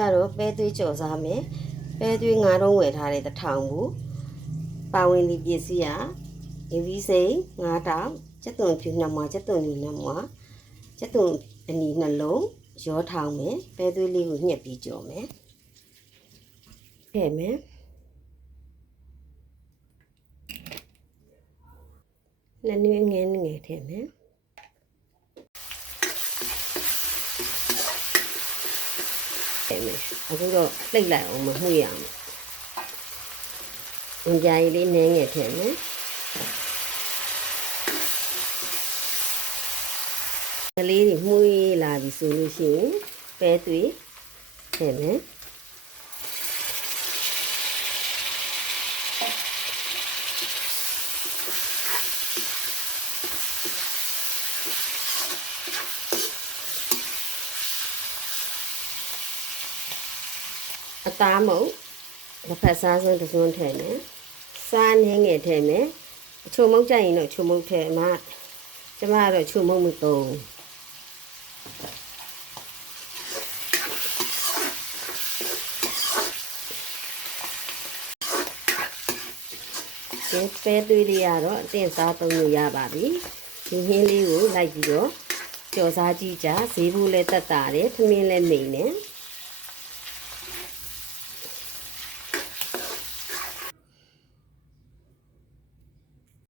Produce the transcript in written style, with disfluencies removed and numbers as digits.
ကတော့ပဲသွေးကြော်စားမယ်ပဲသွေးငါးတုံးဝယ်ထားတဲ့1000ဘူးပါဝင်ဒီပစ္စည်းကအဝီးစိမ်း9တောင်ကျက်သွန်ဖြူ2မွာကျက်သွန်နီ2မွာကျက်သွန်အနီနှလုံးရောထောင်းမယ်ပဲသွေးလေးကိုညှက်ပြီးကြော်မယ်ထည့်မယ်လက်နည်းငယ်ငယ်ထည့်မယ်အခုတော့လှိတ်လိုက်အောင်မမှုရအောင်။ဝင်ကြရည်လေးနည်းငယ်ထည့်မယ်။ကလေးတွေမှုလာပြီဆိုလို့ရှိရင်ပဲသွေးထည့်မယ်။အသားမုတ်တစ်ဖက်စားစွန်းတစ်စွန်းထည့်မယ်စားနည်းငယ်ထည့်မယ်အချိုမုတ်ကြရင်တော့ချိုမုတ်ထည့်မှာကျမကတော့ချိုမုတ်မသုံးဒီပဲသွေးလေးကတော့အတင်စားသုံးလို့ရပါပြီဒီဟင်းလေးကိုလိုက်ပြီးတော့ကြော်စားကြည့်ကြဈေးဘူးလည်းတက်တာတယ်ထမင်းလည်းမိန်တယ်